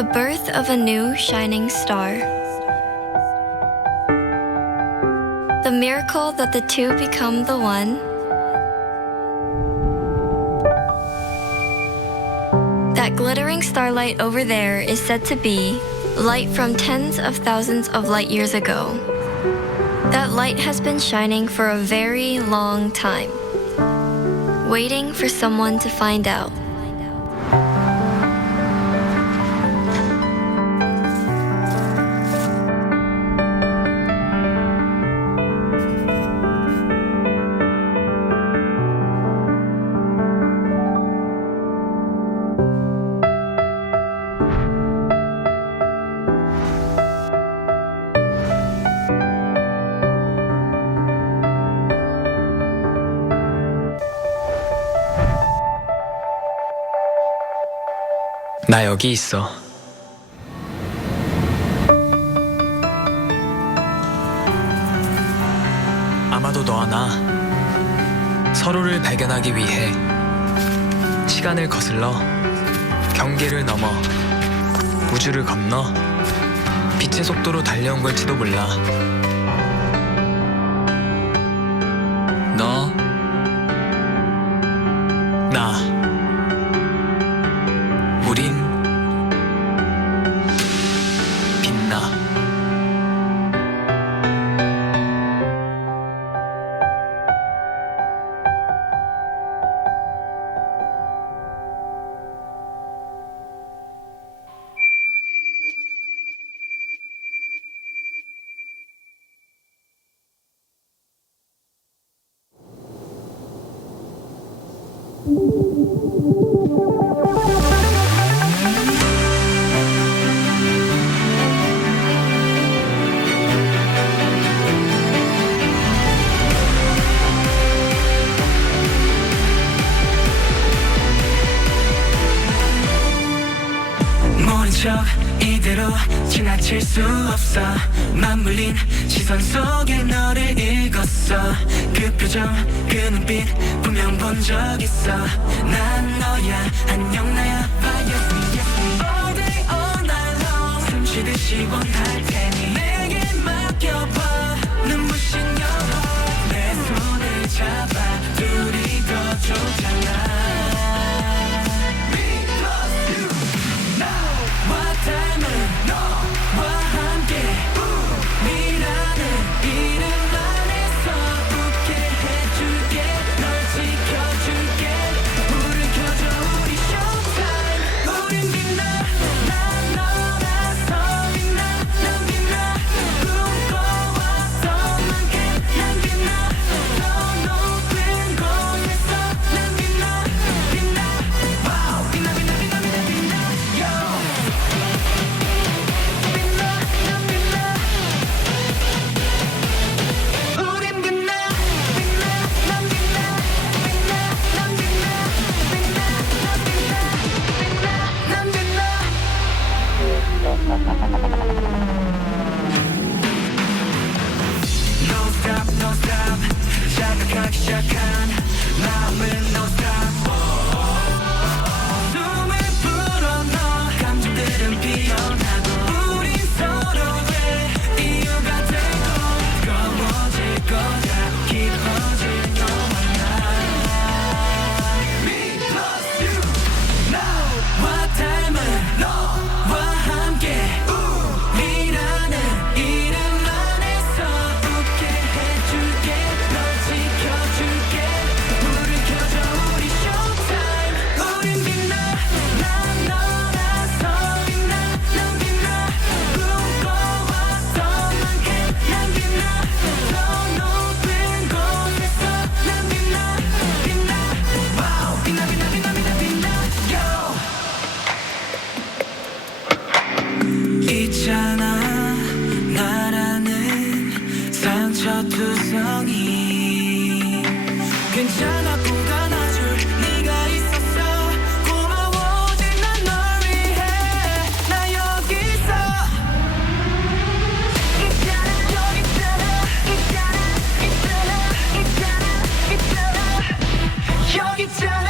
The birth of a new shining star. The miracle that the two become the one. That glittering starlight over there is said to be light from tens of thousands of light years ago. That light has been shining for a very long time, waiting for someone to find out. 나 여기 있어. 아마도 너와 나 서로를 발견하기 위해 시간을 거슬러 경계를 넘어 우주를 건너 빛의 속도로 달려온 걸지도 몰라. 너, 척 이대로 지나칠 수 없어. 맞물린 시선 속에 너를 읽었어. 그 표정 그 눈빛 분명 본 적 있어. 난 너야 안녕 나야 bye yes me yes all day all night long. 숨 쉬듯이 원할 테니. hoşça kal. Namın It's